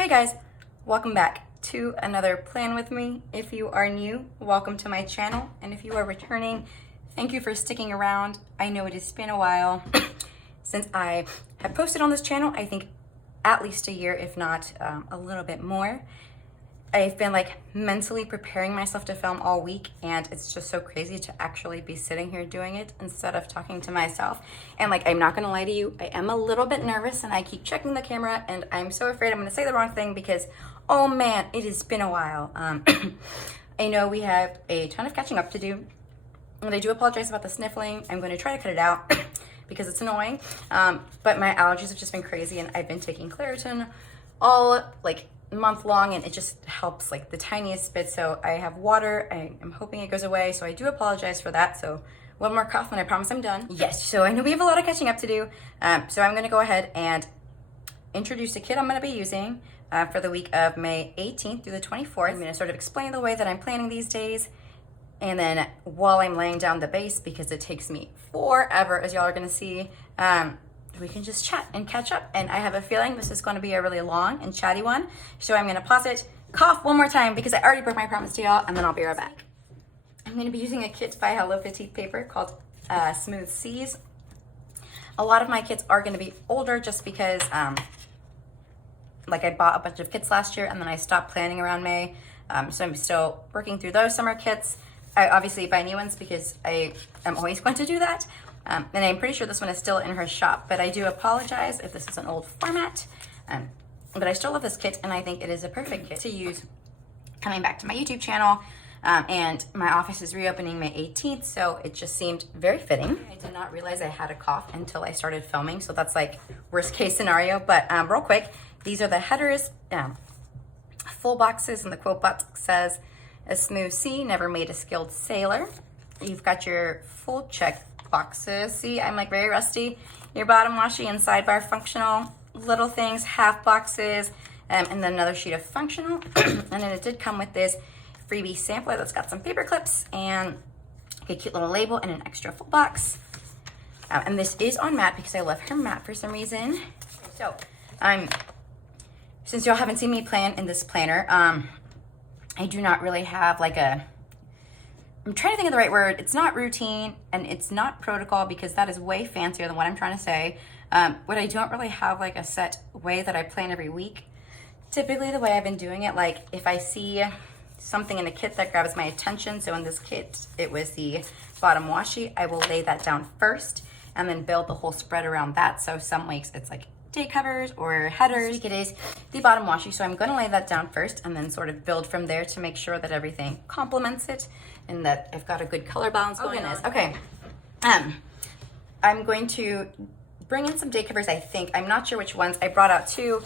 Hey guys, welcome back to another plan with me. If you are new, welcome to my channel, and if you are returning, thank you for sticking around. I know it has been a while since I have posted on this channel. I think at least a year, if not a little bit more. I've been mentally preparing myself to film all week, and it's just so crazy to actually be sitting here doing it instead of talking to myself. And I'm not gonna lie to you, I am a little bit nervous and I keep checking the camera and I'm so afraid I'm gonna say the wrong thing because, oh man, it has been a while. I know we have a ton of catching up to do, and I do apologize about the sniffling. I'm gonna try to cut it out because it's annoying. But my allergies have just been crazy, and I've been taking Claritin all month long, and it just helps the tiniest bit. So I have water. I am hoping it goes away, so I do apologize for that. So one more cough and I promise I'm done. Yes, so I know we have a lot of catching up to do. So I'm gonna go ahead and introduce the kit I'm gonna be using for the week of May 18th through the 24th. I'm gonna sort of explain the way that I'm planning these days, and then while I'm laying down the base, because it takes me forever, as y'all are gonna see, we can just chat and catch up. And I have a feeling this is going to be a really long and chatty one. So I'm going to pause it, cough one more time because I already broke my promise to y'all, and then I'll be right back. I'm going to be using a kit by Petite Paper called Smooth Seas. A lot of my kits are going to be older just because I bought a bunch of kits last year and then I stopped planning around May. So I'm still working through those summer kits. I obviously buy new ones because I am always going to do that. And I'm pretty sure this one is still in her shop, but I do apologize if this is an old format. But I still love this kit, and I think it is a perfect kit to use coming back to my YouTube channel. And my office is reopening May 18th, so it just seemed very fitting. I did not realize I had a cough until I started filming, so that's worst case scenario. But real quick, these are the headers, full boxes, and the quote box says, "A smooth sea never made a skilled sailor." You've got your full check boxes. See, I'm very rusty. Your bottom washi and sidebar functional, little things, half boxes, and then another sheet of functional. And then it did come with this freebie sampler that's got some paper clips and a cute little label and an extra full box. And this is on matte because I love her matte for some reason. So, since y'all haven't seen me plan in this planner, I do not really have I'm trying to think of the right word. It's not routine and it's not protocol because that is way fancier than what I'm trying to say. What I don't really have a set way that I plan every week. Typically the way I've been doing it, if I see something in a kit that grabs my attention, so in this kit it was the bottom washi, I will lay that down first and then build the whole spread around that. So some weeks it's day covers or headers. This week it is the bottom washi, so I'm going to lay that down first and then sort of build from there to make sure that everything complements it and that I've got a good color balance going on. Okay, I'm going to bring in some day covers, I think. I'm not sure which ones. I brought out two.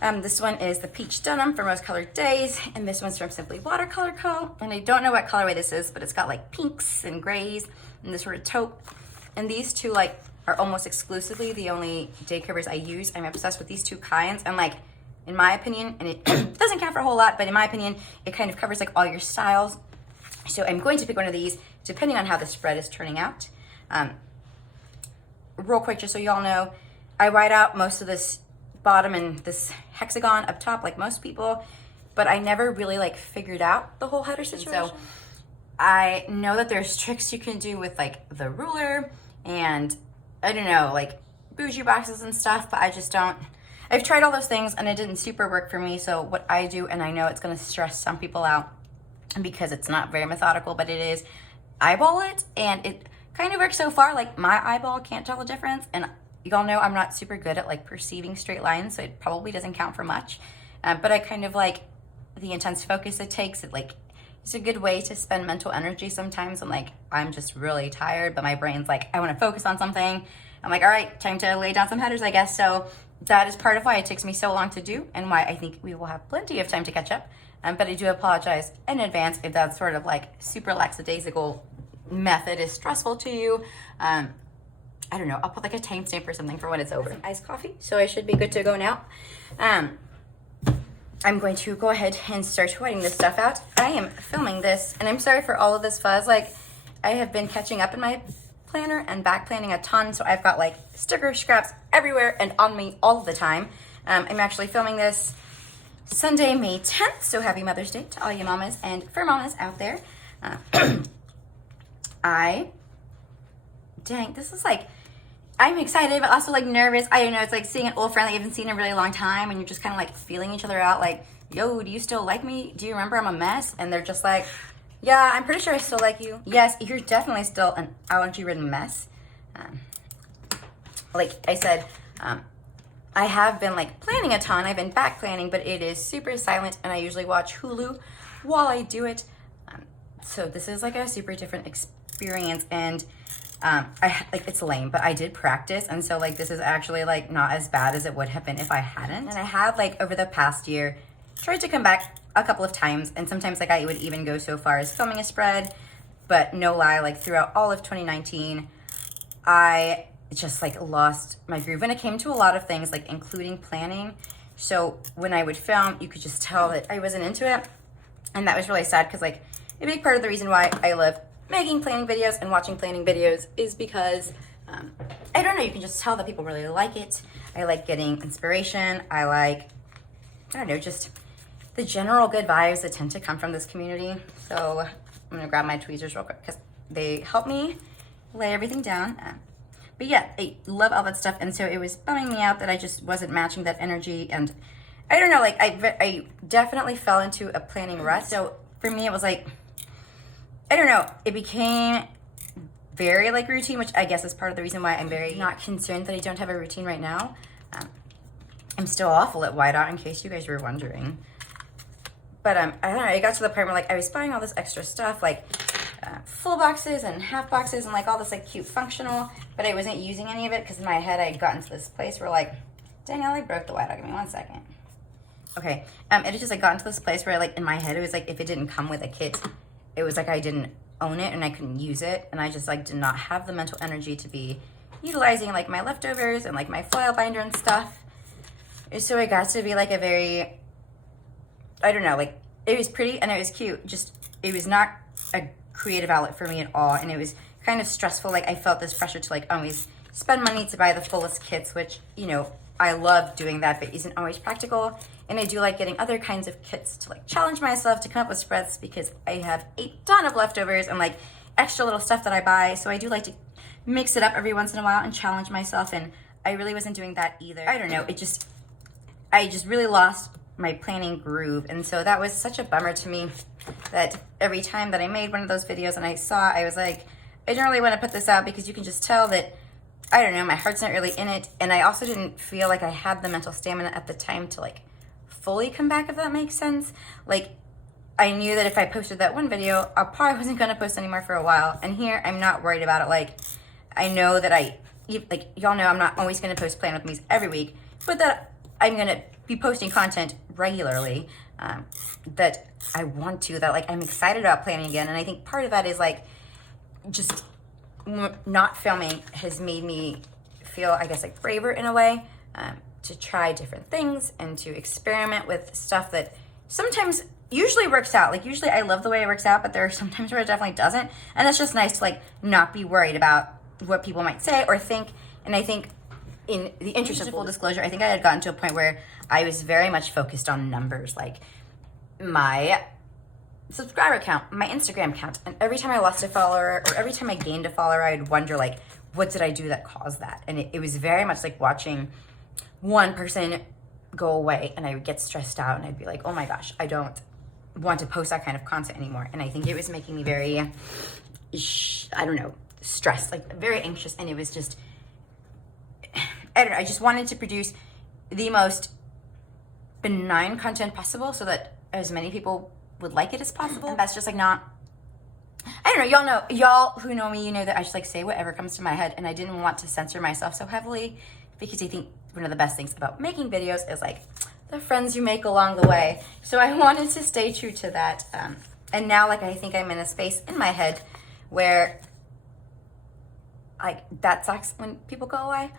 This one is the Peach Denim from Rose Colored Daze, and this one's from Simply Watercolor Co. And I don't know what colorway this is, but it's got pinks and grays and this sort of taupe. And these two are almost exclusively the only day covers I use. I'm obsessed with these two kinds, and in my opinion, and it doesn't count for a whole lot, but in my opinion, it kind of covers all your styles. So I'm going to pick one of these depending on how the spread is turning out. Real quick, just so y'all know, I write out most of this bottom and this hexagon up top like most people, but I never really figured out the whole header situation. So I know that there's tricks you can do with the ruler and I don't know, bougie boxes and stuff, but I just don't. I've tried all those things and it didn't super work for me. So what I do, and I know it's gonna stress some people out because it's not very methodical, but it is, eyeball it, and it kind of works so far. My eyeball can't tell the difference, and y'all know I'm not super good at perceiving straight lines, so it probably doesn't count for much. But I kind of the intense focus it takes. It's a good way to spend mental energy sometimes when I'm just really tired, but my brain's I want to focus on something. I'm all right, time to lay down some headers, I guess. So that is part of why it takes me so long to do and why I think we will have plenty of time to catch up. But I do apologize in advance if that sort of super lackadaisical method is stressful to you. I don't know, I'll put a timestamp or something for when it's over. Some iced coffee, so I should be good to go now. I'm going to go ahead and start writing this stuff out. I am filming this, and I'm sorry for all of this fuzz. I have been catching up in my planner and back planning a ton, so I've got sticker scraps everywhere and on me all the time. I'm actually filming this Sunday, May 10th. So happy Mother's Day to all you mamas and fur mamas out there. This is like, I'm excited, but also like nervous. I don't know, it's like seeing an old friend that you haven't seen in a really long time, and you're just kind of like feeling each other out, like, yo, do you still like me? Do you remember I'm a mess? And they're just like, yeah, I'm pretty sure I still like you. Yes, you're definitely still an allergy-ridden mess. Like I said, I have been like planning a ton. I've been back planning, but it is super silent, and I usually watch Hulu while I do it. So this is like a super different experience, and it's lame, but I did practice, and so like this is actually like not as bad as it would have been if I hadn't. And I have like over the past year tried to come back a couple of times, and sometimes like I would even go so far as filming a spread, but no lie, like throughout all of 2019, I just like lost my groove when it came to a lot of things, like including planning. So when I would film, you could just tell that I wasn't into it, and that was really sad, because like a big part of the reason why I love making planning videos and watching planning videos is because I don't know, you can just tell that people really like it. I like getting inspiration. I don't know, just the general good vibes that tend to come from this community. So I'm gonna grab my tweezers real quick because they help me lay everything down. But yeah, I love all that stuff, and so it was bumming me out that I just wasn't matching that energy, and I don't know, like I definitely fell into a planning rut. So for me, it was like, I don't know, it became very like routine, which I guess is part of the reason why I'm very not concerned that I don't have a routine right now. I'm still awful at whiteout, in case you guys were wondering. But I don't know, it got to the point where like I was buying all this extra stuff, like full boxes and half boxes and like all this like cute functional, but I wasn't using any of it because in my head I had gotten to this place where like, dang, I like broke the whiteout. Give me 1 second. Okay, it had just like gotten to this place where like in my head it was like if it didn't come with a kit, it was like I didn't own it and I couldn't use it, and I just like did not have the mental energy to be utilizing like my leftovers and like my foil binder and stuff. So it got to be like a very, I don't know, like it was pretty and it was cute, just it was not a creative outlet for me at all, and it was kind of stressful. Like I felt this pressure to like always spend money to buy the fullest kits, which, you know, I love doing that, but isn't always practical. And I do like getting other kinds of kits to like challenge myself to come up with spreads, because I have a ton of leftovers and like extra little stuff that I buy. So I do like to mix it up every once in a while and challenge myself, and I really wasn't doing that either. I don't know, I just really lost my planning groove, and so that was such a bummer to me that every time that I made one of those videos and I was like, I don't really want to put this out, because you can just tell that, I don't know, my heart's not really in it, and I also didn't feel like I had the mental stamina at the time to like fully come back, if that makes sense. Like I knew that if I posted that one video, I probably wasn't going to post anymore for a while, and here I'm not worried about it. Like I know that y'all know I'm not always going to post plan with me's every week, but that I'm going to be posting content regularly, that I want to, that like I'm excited about planning again. And I think part of that is like just not filming has made me feel, I guess, like braver in a way, to try different things and to experiment with stuff that sometimes usually works out. Like usually I love the way it works out, but there are some times where it definitely doesn't, and it's just nice to like not be worried about what people might say or think. And I think in the interest of full disclosure, I think I had gotten to a point where I was very much focused on numbers, like my subscriber count, my Instagram count, and every time I lost a follower or every time I gained a follower, I would wonder like, what did I do that caused that? And it was very much like watching one person go away, and I would get stressed out, and I'd be like, oh my gosh, I don't want to post that kind of content anymore. And I think it was making me very, I don't know, stressed, like very anxious. And it was just, I don't know, I just wanted to produce the most benign content possible so that as many people would like it as possible. And that's just like not, I don't know, y'all who know me, you know that I just like say whatever comes to my head, and I didn't want to censor myself so heavily, because I think one of the best things about making videos is like the friends you make along the way. So I wanted to stay true to that. And now like I think I'm in a space in my head where like that sucks when people go away,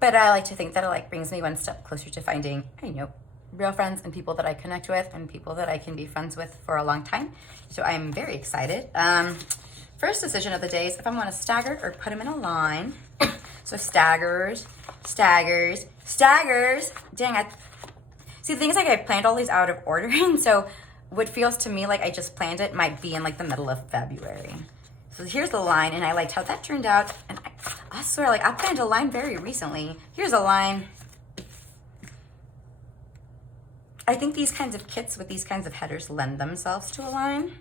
but I like to think that it like brings me one step closer to finding, you know, real friends and people that I connect with and people that I can be friends with for a long time. So I'm very excited. First decision of the day is if I'm going to stagger or put them in a line. So staggers. Dang, See, the thing is, like, I planned all these out of order, and so what feels to me like I just planned it might be in like the middle of February. So here's the line, and I liked how that turned out. And I swear, like, I planned a line very recently. Here's a line. I think these kinds of kits with these kinds of headers lend themselves to a line.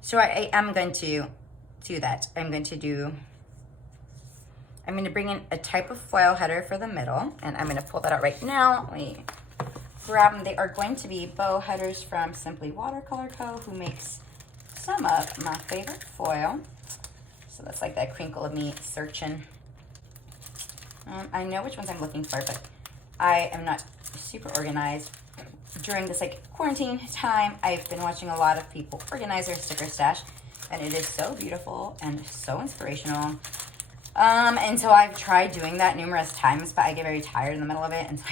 So I am going to do that. I'm going to bring in a type of foil header for the middle, and I'm going to pull that out right now. Let me grab them. They are going to be bow headers from Simply Watercolor Co, who makes some of my favorite foil. So that's like that crinkle of me searching. I know which ones I'm looking for, but I am not super organized. During this like quarantine time, I've been watching a lot of people organize their sticker stash, and it is so beautiful and so inspirational. And so I've tried doing that numerous times, but I get very tired in the middle of it, and so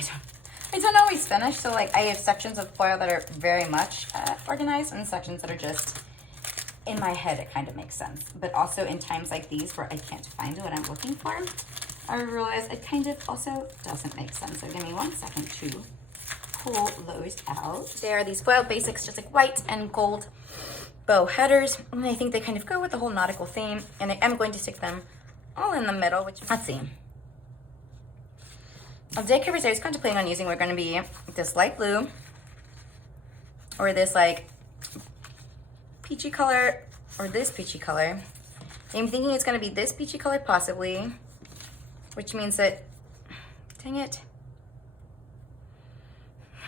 I don't always finish. So like I have sections of foil that are very much organized, and sections that are just in my head. It kind of makes sense, but also in times like these where I can't find what I'm looking for, I realize it kind of also doesn't make sense. So give me 1 second to pull those out. There are these foil basics, just like white and gold bow headers, and I think they kind of go with the whole nautical theme, and I am going to stick them all in the middle, which, let's see. The day covers I was contemplating on using were going to be this light blue or this like peachy color or this peachy color. I'm thinking it's going to be this peachy color possibly, which means that, dang it.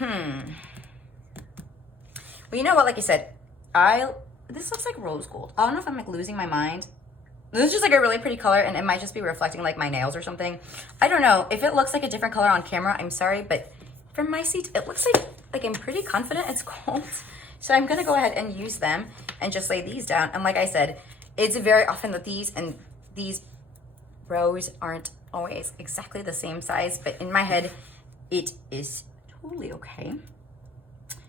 Well, you know what, like I said, this looks like rose gold. I don't know if I'm like losing my mind. This is just like a really pretty color, and it might just be reflecting like my nails or something. I don't know. If it looks like a different color on camera, I'm sorry, but from my seat, it looks like I'm pretty confident it's gold. So I'm gonna go ahead and use them and just lay these down. And like I said, it's very often that these rows aren't always exactly the same size, but in my head, it is totally okay.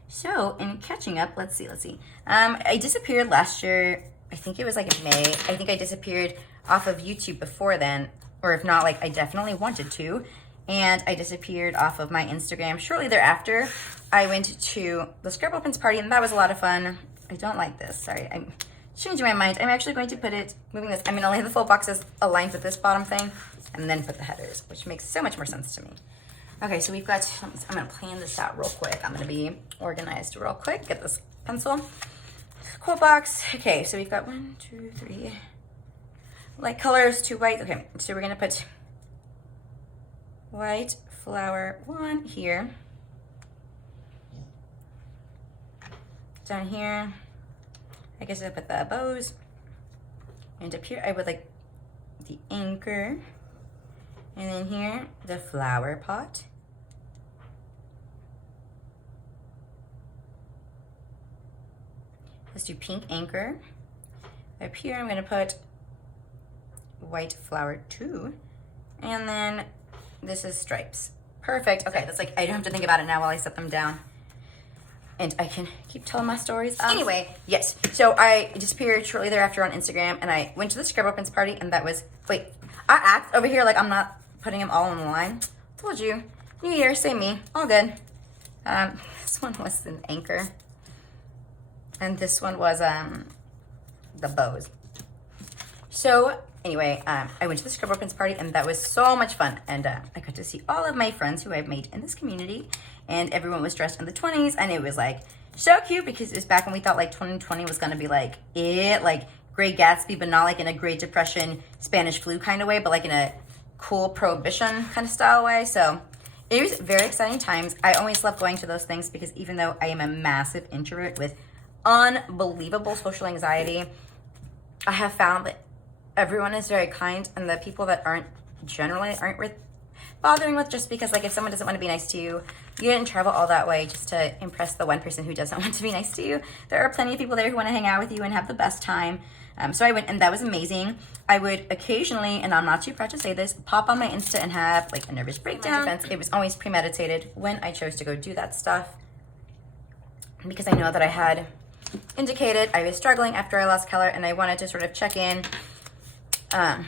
So in catching up, let's see. I disappeared last year. I think it was like in May. I think I disappeared off of YouTube before then, or if not, like I definitely wanted to. And I disappeared off of my Instagram shortly thereafter. I went to the Scrub Opens party, and that was a lot of fun. I don't like this. Sorry, I'm changing my mind. I'm actually going to moving this. I'm going to lay the full boxes aligned with this bottom thing, and then put the headers, which makes so much more sense to me. Okay, so we've got, I'm going to plan this out real quick. I'm going to be organized real quick. Get this pencil. Quote box. Okay, so we've got 1, 2, 3 light colors, 2 white. Okay, so we're going to put white flower 1 here. Down here, I guess I'll put the bows. And up here, I would like the anchor. And then here, the flower pot. Let's do pink anchor. Up here, I'm gonna put white flower 2. And then this is stripes. Perfect. Okay, that's like, I don't have to think about it now while I set them down. And I can keep telling my stories. Anyway, yes. So I disappeared shortly thereafter on Instagram, and I went to the Scrub Opens party, and that was, wait, I act over here like I'm not putting them all on the line. Told you. New Year, same me. All good. This one was an anchor. And this one was the bows. So anyway, I went to the Scrub Opens party, and that was so much fun. And I got to see all of my friends who I've made in this community, and everyone was dressed in the 20s, and it was like so cute because it was back when we thought like 2020 was gonna be like Great Gatsby, but not like in a Great Depression, Spanish flu kind of way, but like in a cool prohibition kind of style way. So it was very exciting times. I always love going to those things because even though I am a massive introvert with unbelievable social anxiety, I have found that everyone is very kind, and the people that aren't worth bothering with, just because like if someone doesn't want to be nice to you, you didn't travel all that way just to impress the one person who doesn't want to be nice to you. There are plenty of people there who want to hang out with you and have the best time. So I went, and that was amazing. I would occasionally, and I'm not too proud to say this, pop on my Insta and have like a nervous breakdown. It was always premeditated when I chose to go do that stuff, because I know that I had indicated I was struggling after I lost color, and I wanted to sort of check in and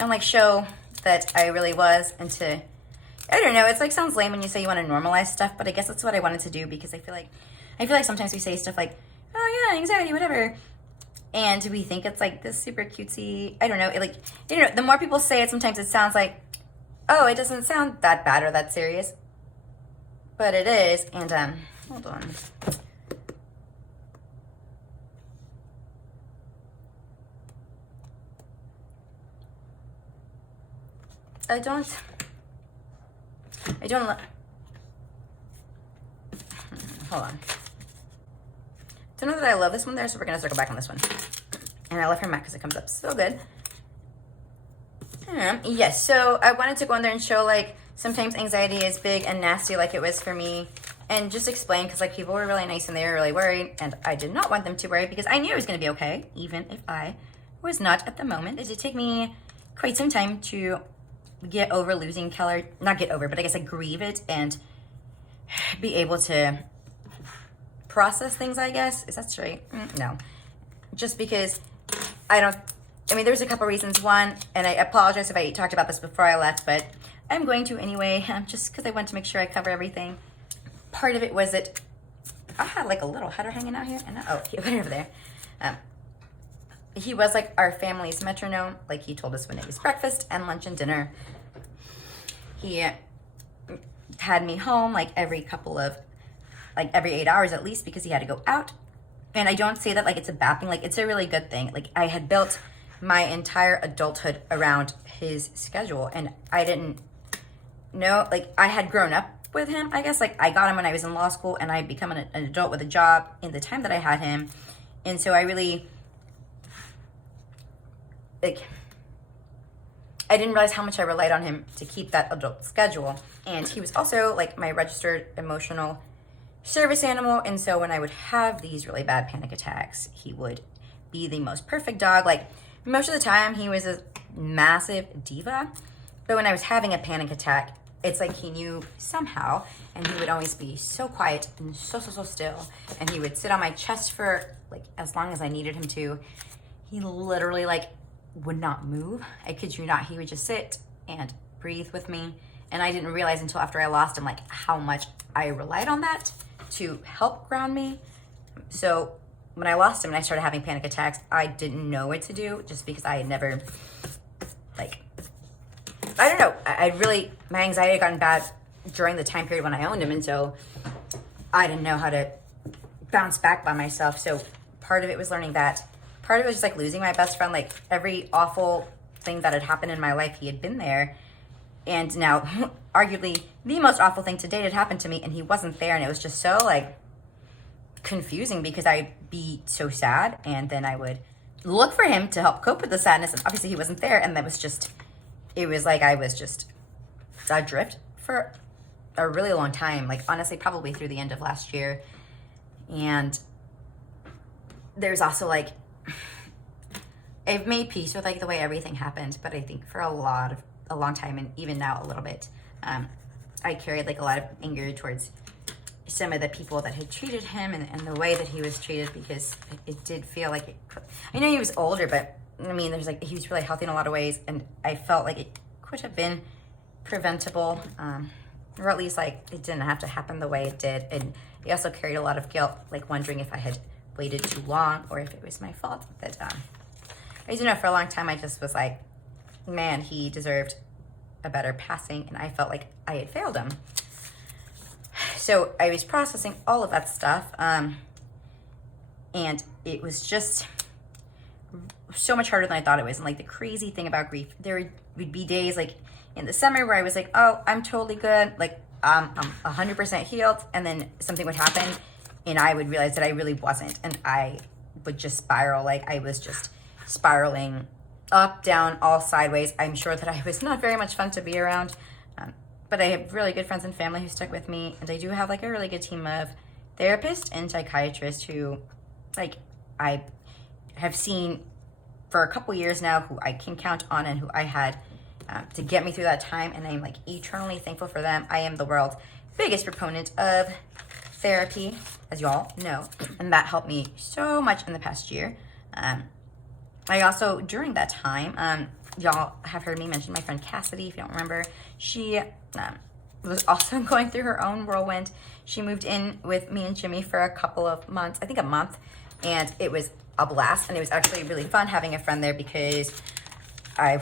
like show that I really was, and to I don't know. It's like sounds lame when you say you want to normalize stuff, but I guess that's what I wanted to do because I feel like sometimes we say stuff like, oh yeah, anxiety, whatever, and we think it's like this super cutesy. I don't know. The more people say it, sometimes it sounds like, oh, it doesn't sound that bad or that serious, but it is. And hold on. I don't. Hold on. Don't know that I love this one there, so we're gonna circle back on this one. And I love her matte because it comes up so good. Yes, so I wanted to go in there and show like sometimes anxiety is big and nasty like it was for me, and just explain because like people were really nice and they were really worried, and I did not want them to worry because I knew it was gonna be okay, even if I was not at the moment. It did take me quite some time to get over losing color, not get over, but I guess I grieve it and be able to process things, I guess. Is that straight? No. Just because there's a couple reasons. One, and I apologize if I talked about this before I left, but I'm going to anyway, just because I want to make sure I cover everything. Part of it was that I had like a little header hanging out here, and he went over there. He was like our family's metronome. Like he told us when it was breakfast and lunch and dinner. He had me home like every 8 hours at least because he had to go out. And I don't say that like it's a bad thing. Like it's a really good thing. Like I had built my entire adulthood around his schedule, and I didn't know, like I had grown up with him, I guess. Like I got him when I was in law school, and I become an adult with a job in the time that I had him. And so I really, I didn't realize how much I relied on him to keep that adult schedule. And he was also like my registered emotional service animal. And so when I would have these really bad panic attacks, he would be the most perfect dog. Like most of the time he was a massive diva, but when I was having a panic attack, it's like he knew somehow, and he would always be so quiet and so still. And he would sit on my chest for like as long as I needed him to. He literally like would not move. I kid you not. He would just sit and breathe with me. And I didn't realize until after I lost him, like how much I relied on that to help ground me. So when I lost him and I started having panic attacks, I didn't know what to do just because I had never, like, I don't know. I really, my anxiety had gotten bad during the time period when I owned him. And so I didn't know how to bounce back by myself. So part of it was learning that. Part of it was just like losing my best friend. Like every awful thing that had happened in my life, he had been there. And now arguably the most awful thing to date had happened to me, and he wasn't there. And it was just so like confusing because I'd be so sad, and then I would look for him to help cope with the sadness, and obviously he wasn't there. And that was just, it was like I was just adrift for a really long time, like honestly probably through the end of last year. And there's also like, I've made peace with like the way everything happened, but I think for a long time, and even now a little bit, I carried like a lot of anger towards some of the people that had treated him and the way that he was treated, because it did feel like I know he was older, but I mean, there's like, he was really healthy in a lot of ways, and I felt like it could have been preventable, or at least like it didn't have to happen the way it did. And I also carried a lot of guilt, like wondering if I had waited too long or if it was my fault. But I don't know, for a long time I just was like, man, he deserved a better passing, and I felt like I had failed him. So I was processing all of that stuff, and it was just so much harder than I thought it was. And like the crazy thing about grief, there would be days like in the summer where I was like, oh, I'm totally good, like I'm 100% healed, and then something would happen and I would realize that I really wasn't, and I would just spiral. Like I was just spiraling up, down, all sideways. I'm sure that I was not very much fun to be around, but I have really good friends and family who stuck with me, and I do have like a really good team of therapists and psychiatrists who like I have seen for a couple years now, who I can count on and who I had to get me through that time, and I'm like eternally thankful for them. I am the world's biggest proponent of therapy, as y'all know, and that helped me so much in the past year. I also, during that time, y'all have heard me mention my friend Cassidy, if you don't remember. She was also going through her own whirlwind. She moved in with me and Jimmy for a couple of months, I think a month, and it was a blast. And it was actually really fun having a friend there because I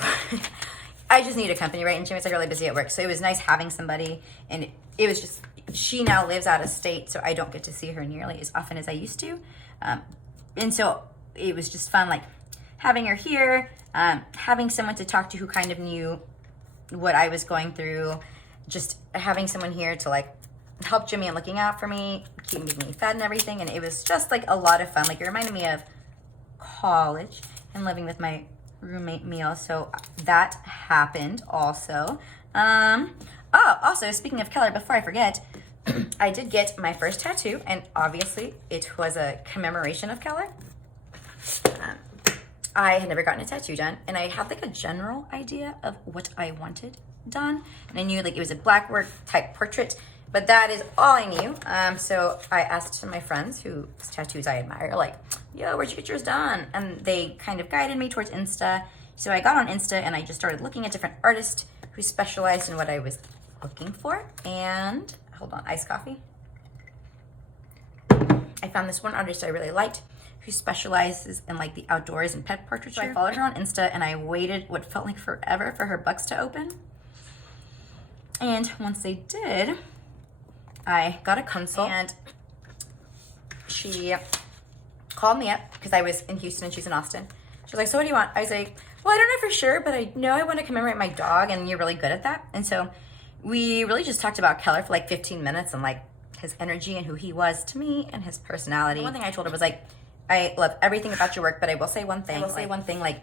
just needed company, right? And Jimmy's like really busy at work, so it was nice having somebody. And it was just, she now lives out of state, so I don't get to see her nearly as often as I used to. And so it was just fun, like having her here, having someone to talk to who kind of knew what I was going through, just having someone here to like help Jimmy and looking out for me, keeping me fed and everything. And it was just like a lot of fun. Like it reminded me of college and living with my roommate meal. So that happened also. Also speaking of color, before I forget, I did get my first tattoo, and obviously it was a commemoration of color. I had never gotten a tattoo done, and I had like a general idea of what I wanted done, and I knew like it was a black work type portrait, but that is all I knew. So I asked some of my friends whose tattoos I admire, like, yo, where'd you get yours done? And they kind of guided me towards Insta. So I got on Insta and I just started looking at different artists who specialized in what I was looking for. And hold on, iced coffee. I found this one artist I really liked who specializes in like the outdoors and pet portraiture. So I followed her on Insta and I waited what felt like forever for her bucks to open. And once they did, I got a consult, and she called me up because I was in Houston and she's in Austin. She was like, so what do you want? I was like, well, I don't know for sure, but I know I want to commemorate my dog, and you're really good at that. And so we really just talked about Keller for like 15 minutes and like his energy and who he was to me and his personality. One thing I told her was like, I love everything about your work, but I will say one thing. Like,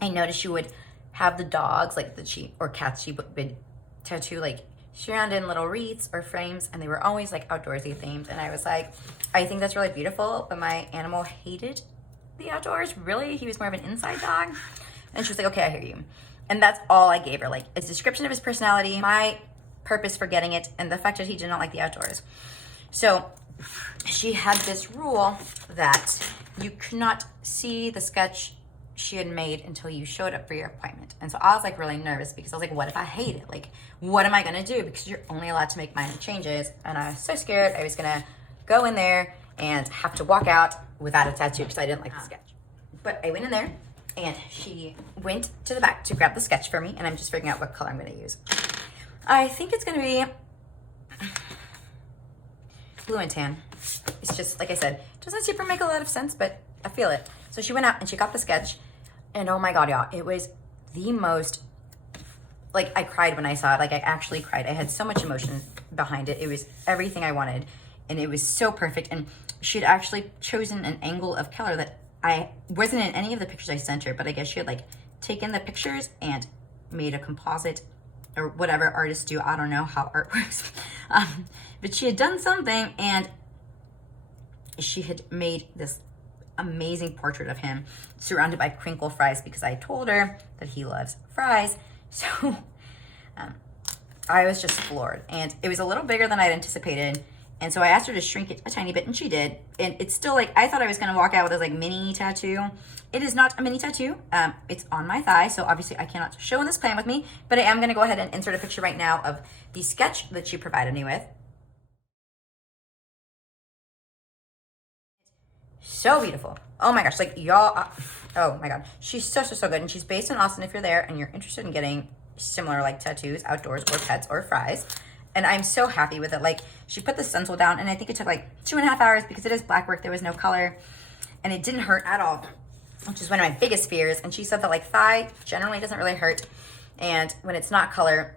I noticed you would have the dogs, like that she, or cats she would tattoo, like surrounded in little wreaths or frames, and they were always like outdoorsy themed. And I was like, I think that's really beautiful, but my animal hated the outdoors. Really, he was more of an inside dog. And she was like, okay, I hear you. And that's all I gave her, like a description of his personality, my purpose for getting it, and the fact that he did not like the outdoors. So she had this rule that you could not see the sketch she had made until you showed up for your appointment. And so I was like really nervous because I was like, what if I hate it? Like, what am I gonna do? Because you're only allowed to make minor changes. And I was so scared I was gonna go in there and have to walk out without a tattoo because I didn't like the sketch. But I went in there and she went to the back to grab the sketch for me, and I'm just figuring out what color I'm gonna use. I think it's gonna be blue and tan. It's just, like I said, it doesn't super make a lot of sense, but I feel it. So she went out and she got the sketch, and oh my God, y'all, it was the most, like, I cried when I saw it. Like, I actually cried. I had so much emotion behind it. It was everything I wanted, and it was so perfect. And she had actually chosen an angle of color that I wasn't in any of the pictures I sent her, but I guess she had like taken the pictures and made a composite, or whatever artists do. I don't know how art works. But she had done something, and she had made this amazing portrait of him surrounded by crinkle fries, because I told her that he loves fries. So I was just floored, and it was a little bigger than I'd anticipated. And so I asked her to shrink it a tiny bit, and she did. And it's still like, I thought I was gonna walk out with this like mini tattoo. It is not a mini tattoo. It's on my thigh, so obviously I cannot show in this plan with me, but I am gonna go ahead and insert a picture right now of the sketch that she provided me with. So beautiful. Oh my gosh, like y'all, oh my God. She's so good. And she's based in Austin if you're there and you're interested in getting similar like tattoos, outdoors or pets or fries. And I'm so happy with it. Like, she put the stencil down, and I think it took like 2.5 hours because it is black work. There was no color, and it didn't hurt at all, which is one of my biggest fears. And she said that like thigh generally doesn't really hurt, and when it's not color,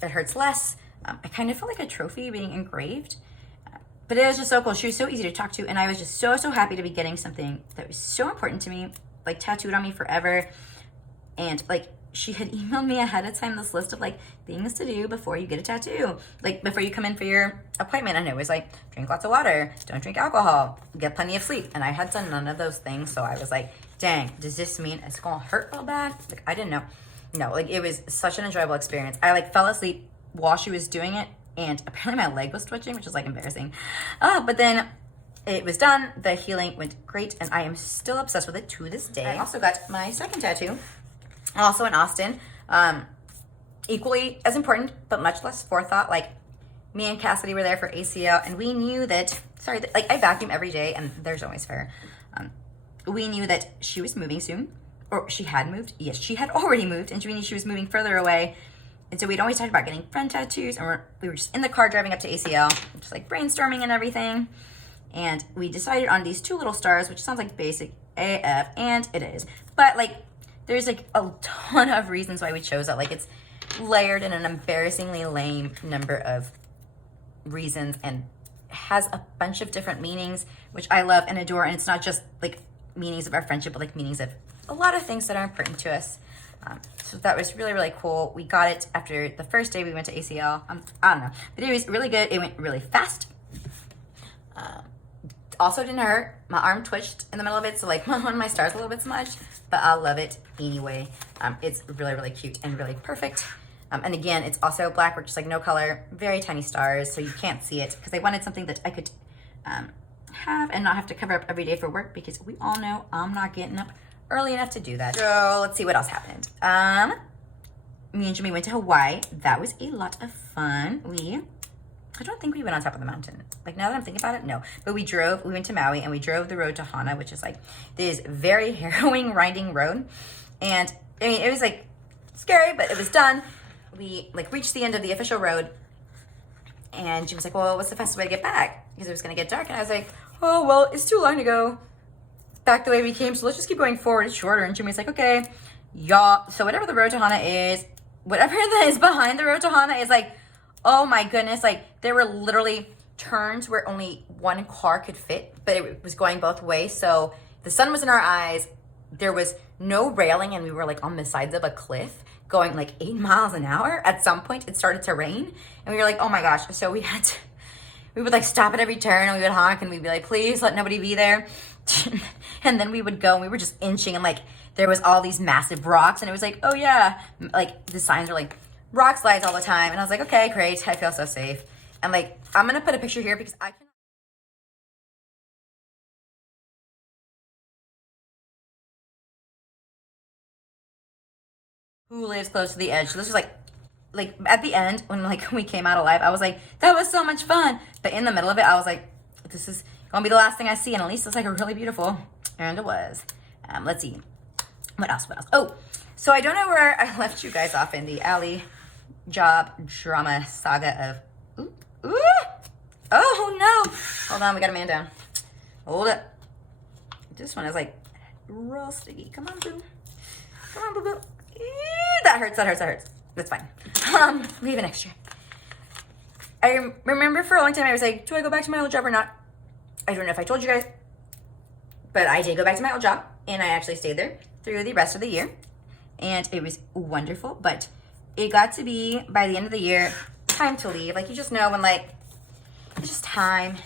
it hurts less. I kind of felt like a trophy being engraved, but it was just so cool. She was so easy to talk to, and I was just so happy to be getting something that was so important to me, like tattooed on me forever. And like, she had emailed me ahead of time this list of like things to do before you get a tattoo, like before you come in for your appointment. And it was like, drink lots of water, don't drink alcohol, get plenty of sleep. And I had done none of those things. So I was like, dang, does this mean it's gonna hurt real bad? Like, I didn't know. No, like, it was such an enjoyable experience. I like fell asleep while she was doing it, and apparently my leg was twitching, which is like embarrassing. But then it was done. The healing went great, and I am still obsessed with it to this day. I also got my second tattoo, also in Austin. equally as important, but much less forethought. Like, me and Cassidy were there for ACL, and we knew that, like, I vacuum every day, and there's always fur. We knew that she was moving soon, or she had moved. Yes, she had already moved, and we knew she was moving further away. And so we'd always talked about getting friend tattoos, and we were just in the car driving up to ACL, just like brainstorming and everything. And we decided on these 2 little stars, which sounds like basic AF, and it is. But like, there's like a ton of reasons why we chose that. Like, it's layered in an embarrassingly lame number of reasons and has a bunch of different meanings, which I love and adore. And it's not just like meanings of our friendship, but like meanings of a lot of things that are important to us. So that was really, really cool. We got it after the first day we went to ACL. I don't know, but it was really good. It went really fast. Also didn't hurt. My arm twitched in the middle of it, so like one of my stars a little bit smudged, but I love it anyway. It's really, really cute and really perfect. And again, it's also black, which is like no color, very tiny stars, so you can't see it, because I wanted something that I could have and not have to cover up every day for work, because we all know I'm not getting up early enough to do that. So let's see what else happened. Me and Jimmy went to Hawaii. That was a lot of fun. I don't think we went on top of the mountain. Like, now that I'm thinking about it, no. But we went to Maui, and we drove the road to Hana, which is like this very harrowing, winding road. And I mean, it was like scary, but it was done. We like reached the end of the official road, and Jim was like, well, what's the fastest way to get back? Because it was gonna get dark. And I was like, oh, well, it's too long to go back the way we came, so let's just keep going forward. It's shorter. And Jimmy's like, okay, y'all. So whatever the road to Hana is, whatever that is behind the road to Hana is like, oh my goodness, like there were literally turns where only one car could fit, but it was going both ways. So the sun was in our eyes. There was no railing, and we were like on the sides of a cliff going like 8 miles an hour. At some point it started to rain, and we were like, oh my gosh. So we would like stop at every turn, and we would honk, and we'd be like, please let nobody be there. And then we would go, and we were just inching, and like there was all these massive rocks, and it was like, oh yeah, like the signs were like rock slides all the time. And I was like, okay, great, I feel so safe. And like, I'm gonna put a picture here because I can. Who lives close to the edge? So this was like at the end when like we came out alive, I was like, that was so much fun. But in the middle of it, I was like, this is gonna be the last thing I see, and at least it's like really beautiful. And it was. Let's see, what else? Oh, so I don't know where I left you guys off in the alley job drama saga of oh no, hold on, we got a man down. Hold up, this one is like real sticky. Come on, boo, boo. That hurts. That's fine. Leave an extra. I remember for a long time I was like, do I go back to my old job or not? I don't know if I told you guys, but I did go back to my old job, and I actually stayed there through the rest of the year, and it was wonderful. But it got to be, by the end of the year, time to leave. Like, you just know when, like, it's just time.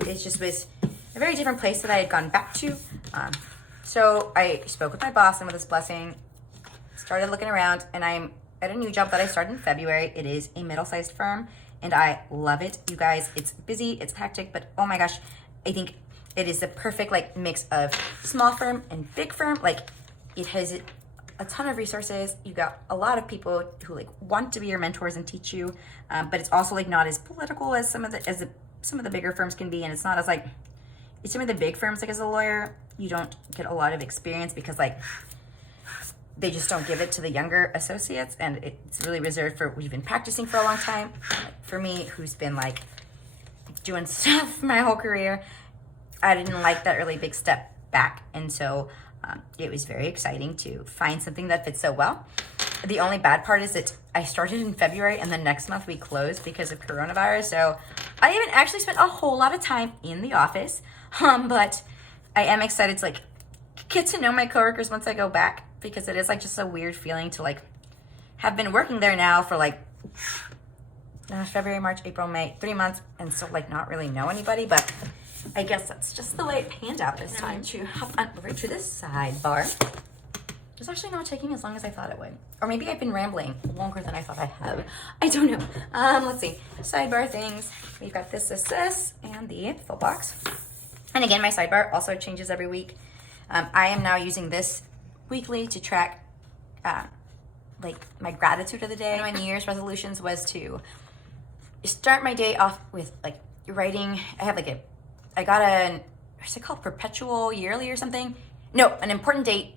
It just was a very different place that I had gone back to. So I spoke with my boss, and with his blessing, started looking around, and I'm at a new job that I started in February. It is a middle-sized firm, and I love it. You guys, it's busy, it's hectic, but oh my gosh, I think it is the perfect like mix of small firm and big firm. Like, it has a ton of resources. You got a lot of people who like want to be your mentors and teach you, but it's also like not as political as some of the bigger firms can be, and it's not as like some of the big firms. Like, as a lawyer, you don't get a lot of experience because like they just don't give it to the younger associates, and it's really reserved for we've been practicing for a long time. For me, who's been like doing stuff my whole career, I didn't like that really big step back, and so it was very exciting to find something that fits so well. The only bad part is that I started in February, and the next month we closed because of coronavirus, so I haven't actually spent a whole lot of time in the office, but I am excited to like get to know my coworkers once I go back, because it is like just a weird feeling to like have been working there now for like February, March, April, May, 3 months, and still like not really know anybody. But I guess that's just the way it panned out this time. To hop on over to this sidebar. It's actually not taking as long as I thought it would, or maybe I've been rambling longer than I thought I had. I don't know. Let's see, sidebar things. We've got this, and the full box. And again, my sidebar also changes every week. I am now using this weekly to track like my gratitude of the day. My New Year's resolutions was to start my day off with like writing. I have like I got what's it called? Perpetual yearly or something? No, an important date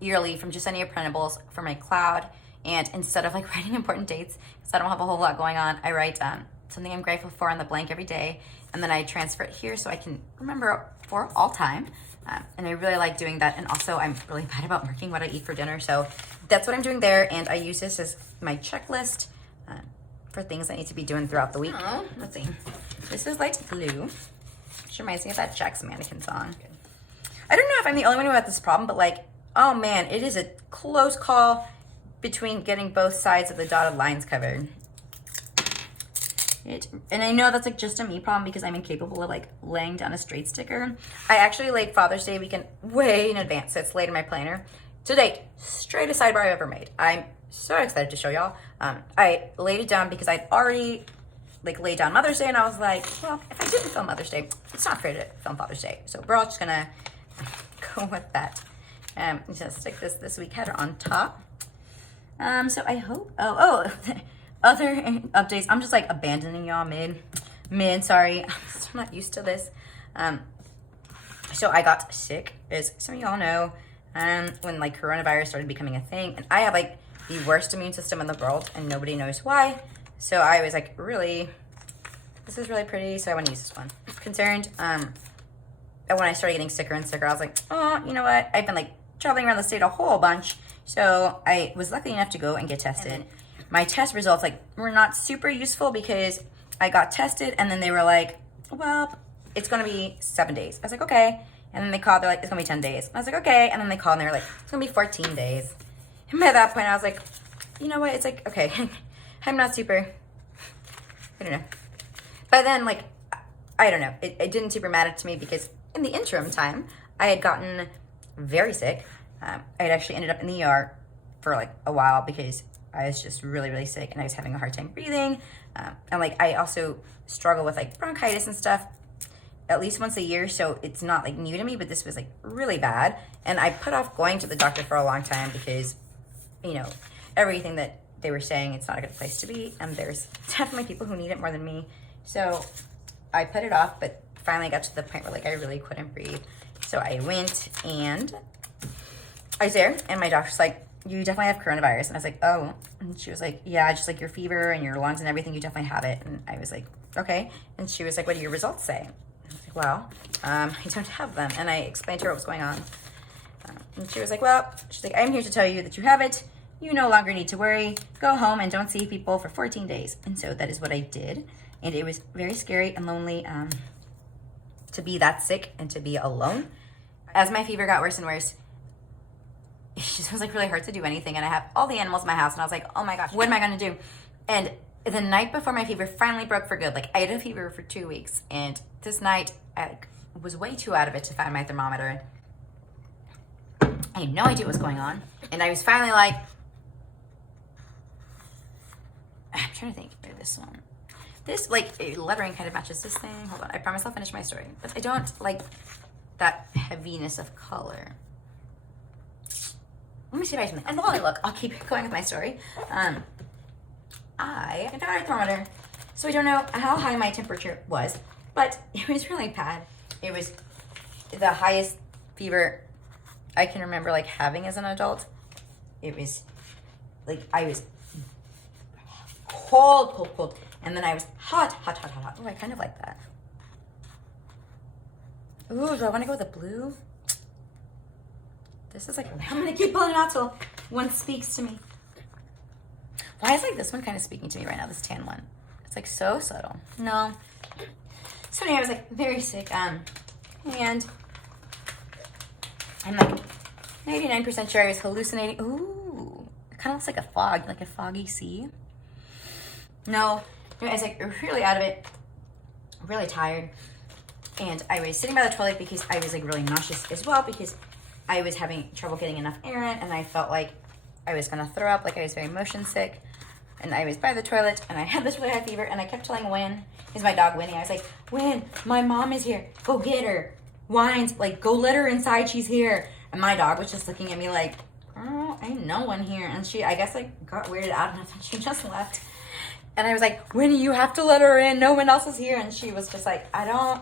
yearly from just sending printables for my cloud. And instead of like writing important dates, because I don't have a whole lot going on, I write something I'm grateful for on the blank every day. And then I transfer it here so I can remember for all time. And I really like doing that. And also I'm really bad about marking what I eat for dinner. So that's what I'm doing there. And I use this as my checklist for things I need to be doing throughout the week. Oh, let's see. This is light blue, which reminds me of that Jack's Mannequin song. I don't know if I'm the only one who had this problem, but like, oh man, it is a close call between getting both sides of the dotted lines covered. And I know that's like just a me problem because I'm incapable of like laying down a straight sticker. I actually laid Father's Day weekend way in advance, so it's laid in my planner. To date, straightest sidebar I've ever made. I'm so excited to show y'all. I laid it down because I'd already like laid down Mother's Day, and I was like, well, if I didn't film Mother's Day, it's not fair to film Father's Day. So we're all just gonna go with that. Just stick this week header on top. So I hope, other updates. I'm just like abandoning y'all mid, sorry. I'm still not used to this. So I got sick, as some of y'all know, when like coronavirus started becoming a thing. And I have like the worst immune system in the world and nobody knows why. So I was like, really, this is really pretty. So I want to use this one. Concerned. And when I started getting sicker and sicker, I was like, oh, you know what? I've been like traveling around the state a whole bunch. So I was lucky enough to go and get tested. My test results like were not super useful because I got tested and then they were like, well, it's gonna be 7 days. I was like, okay. And then they called, they're like, it's gonna be 10 days. I was like, okay. And then they called and they were like, it's gonna be 14 days. And by that point I was like, you know what? It's like, okay, I'm not super, I don't know. But then like, I don't know. It didn't super matter to me because in the interim time, I had gotten very sick. I had actually ended up in the ER for like a while because I was just really, really sick and I was having a hard time breathing. And like, I also struggle with like bronchitis and stuff at least once a year. So it's not like new to me, but this was like really bad. And I put off going to the doctor for a long time because, you know, everything that they were saying, it's not a good place to be. And there's definitely people who need it more than me. So I put it off, but finally got to the point where like I really couldn't breathe. So I went and I was there and my doctor's like, you definitely have coronavirus. And I was like, oh. And she was like, yeah, just like your fever and your lungs and everything, you definitely have it. And I was like, okay. And she was like, what do your results say? And I was like, well, I don't have them. And I explained to her what was going on. And she was like, well, she's like, I'm here to tell you that you have it. You no longer need to worry. Go home and don't see people for 14 days. And so that is what I did. And it was very scary and lonely to be that sick and to be alone. As my fever got worse and worse, it just was like really hard to do anything. And I have all the animals in my house and I was like, oh my gosh, what am I gonna do? And the night before my fever finally broke for good, like I had a fever for 2 weeks. And this night I was way too out of it to find my thermometer. I had no idea what was going on. And I was finally like, I'm trying to think, maybe this one. This like lettering kind of matches this thing. Hold on, I promise I'll finish my story. But I don't like that heaviness of color. Let me see if I can, and while I look, I'll keep going with my story. I got a thermometer, so I don't know how high my temperature was, but it was really bad. It was the highest fever I can remember like having as an adult. It was like, I was cold, and then I was hot. Oh, I kind of like that. Ooh, do I want to go with the blue? This is like, I'm gonna keep pulling it out till one speaks to me. Why is like this one kind of speaking to me right now, this tan one? It's like so subtle. No. So anyway, I was like very sick, and I'm like 99% sure I was hallucinating. Ooh, it kind of looks like a fog, like a foggy sea. No, I was like really out of it, really tired. And I was sitting by the toilet because I was like really nauseous as well because I was having trouble getting enough air in and I felt like I was gonna throw up, like I was very motion sick. And I was by the toilet and I had this really high fever and I kept telling Win, is my dog Winnie, I was like, Win, my mom is here, go get her. Whines, like go let her inside, she's here. And my dog was just looking at me like, girl, ain't no one here. And she, I guess, like, got weirded out and she just left. And I was like, Winnie, you have to let her in. No one else is here. And she was just like, I don't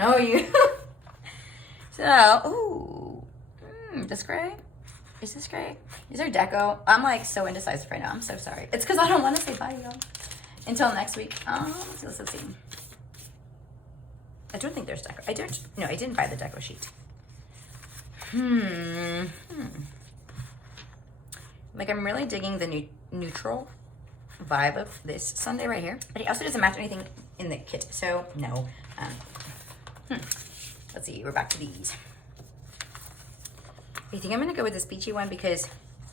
know you. So, ooh, this gray? Is this gray? Is there deco? I'm like so indecisive right now. I'm so sorry. It's because I don't want to say bye, y'all. Until next week. Let's see. I don't think there's deco. I didn't buy the deco sheet. Like, I'm really digging the neutral vibe of this Sunday right here. But it also doesn't match anything in the kit, so no. Let's see, we're back to these. I think I'm gonna go with this peachy one because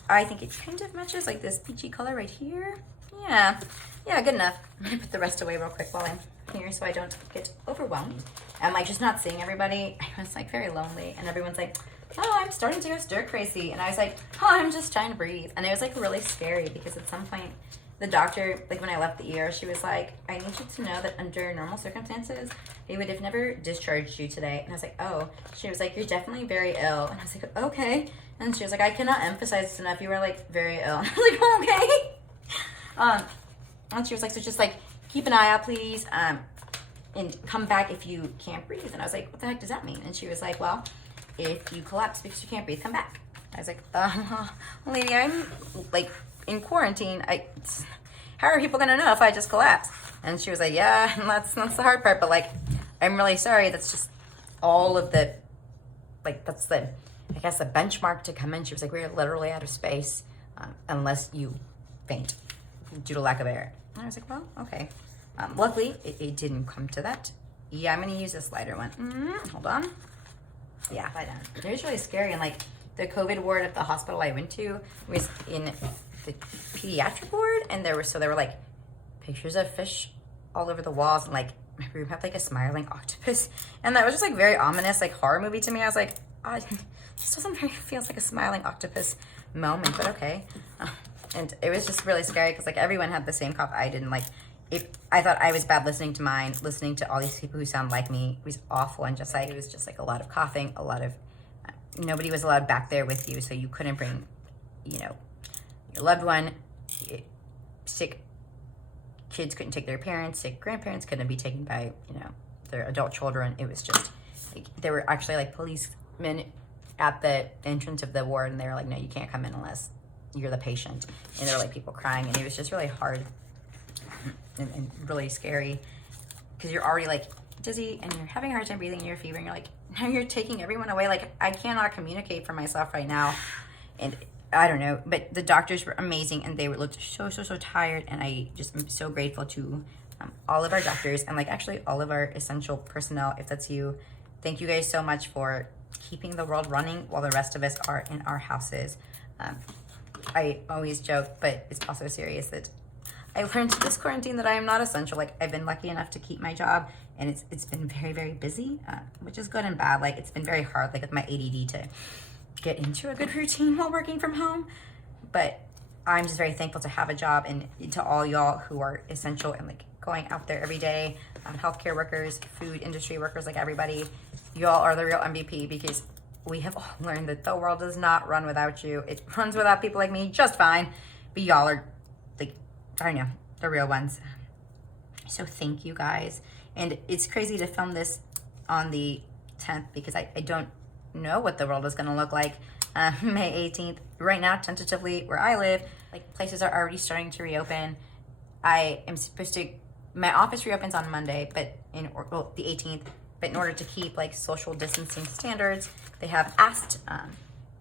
I think it kind of matches like this peachy color right here. Yeah, good enough. I'm gonna put the rest away real quick while I'm here so I don't get overwhelmed. I'm like just not seeing everybody. I was like very lonely and everyone's like, oh, I'm starting to go stir crazy. And I was like, oh, I'm just trying to breathe. And it was like really scary because at some point the doctor, like when I left the ER, she was like, I need you to know that under normal circumstances, they would have never discharged you today. And I was like, oh. She was like, you're definitely very ill. And I was like, okay. And she was like, I cannot emphasize this enough. You were like very ill. And I was like, okay. And she was like, so just like keep an eye out, please. And come back if you can't breathe. And I was like, what the heck does that mean? And she was like, well, if you collapse because you can't breathe, come back. I was like, lady, I'm like in quarantine. How are people gonna know if I just collapse? And she was like, yeah, and that's the hard part, but like, I'm really sorry. That's just all of the, like, that's the, I guess the benchmark to come in. She was like, we're literally out of space unless you faint due to lack of air. And I was like, well, okay. Luckily, it didn't come to that. Yeah, I'm gonna use this lighter one. Hold on. Yeah, it was really scary. And like the COVID ward at the hospital I went to was in the pediatric ward, and there were like pictures of fish all over the walls, and like my room had like a smiling octopus, and that was just like very ominous, like horror movie to me. I was like, this doesn't very feels like a smiling octopus moment, but okay. And it was just really scary because like everyone had the same cough I did, and like I thought I was bad listening to mine, listening to all these people who sound like me was awful, and just like it was just like a lot of coughing, a lot of nobody was allowed back there with you, so you couldn't bring, your loved one. Sick kids couldn't take their parents, sick grandparents couldn't be taken by, their adult children. It was just like there were actually like policemen at the entrance of the ward, and they were like, no, you can't come in unless you're the patient. And there were like people crying, and it was just really hard and really scary because you're already like dizzy and you're having a hard time breathing and you're fever, and you're like, now you're taking everyone away. Like, I cannot communicate for myself right now. And I don't know, but the doctors were amazing, and they looked so tired, and I just am so grateful to all of our doctors and like actually all of our essential personnel. If that's you, thank you guys so much for keeping the world running while the rest of us are in our houses. I always joke, but it's also serious, that I learned this quarantine that I am not essential. Like, I've been lucky enough to keep my job, and it's been very busy, which is good and bad. Like, it's been very hard, like with my ADD, to get into a good routine while working from home. But I'm just very thankful to have a job, and to all y'all who are essential and like going out there every day, healthcare workers, food industry workers, like everybody, y'all are the real MVP, because we have all learned that the world does not run without you. It runs without people like me just fine, but y'all are like, I don't know, the real ones. So thank you guys. And it's crazy to film this on the 10th because I don't know what the world is going to look like May 18th. Right now, tentatively, where I live, like, places are already starting to reopen. I am supposed to, my office reopens on Monday, but the 18th, but in order to keep like social distancing standards, they have asked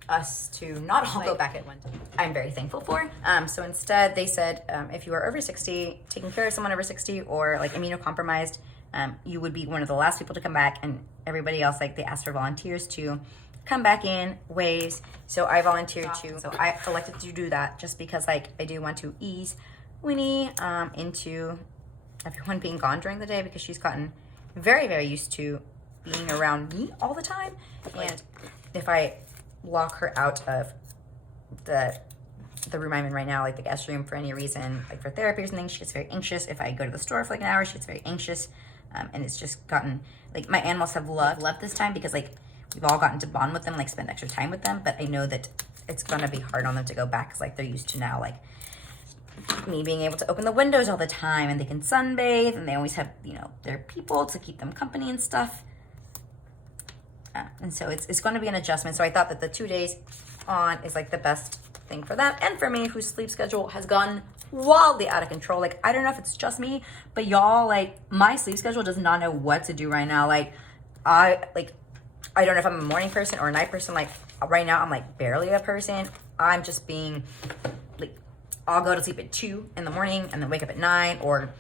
us to not all go back at one time. I'm very thankful for. So instead, they said if you are over 60, taking care of someone over 60, or like immunocompromised, you would be one of the last people to come back, and everybody else, like, they asked for volunteers to come back in waves. So I volunteered too. So I elected to do that just because, like, I do want to ease Winnie into everyone being gone during the day, because she's gotten very used to being around me all the time. And if I lock her out of the room I'm in right now, like the guest room, for any reason, like for therapy or something, she gets very anxious. If I go to the store for like an hour, she gets very anxious. And it's just gotten, like, my animals have loved this time, because like we've all gotten to bond with them, like spend extra time with them, but I know that it's gonna be hard on them to go back because like they're used to now, like me being able to open the windows all the time and they can sunbathe and they always have, you know, their people to keep them company and stuff. And so it's going to be an adjustment. So I thought that the 2 days on is like the best thing for them and for me, whose sleep schedule has gone wildly out of control. Like, I don't know if it's just me, but y'all, like, my sleep schedule does not know what to do right now. Like, I don't know if I'm a morning person or a night person. Like, right now, I'm like barely a person. I'm just being like, I'll go to sleep at 2 in the morning and then wake up at 9, or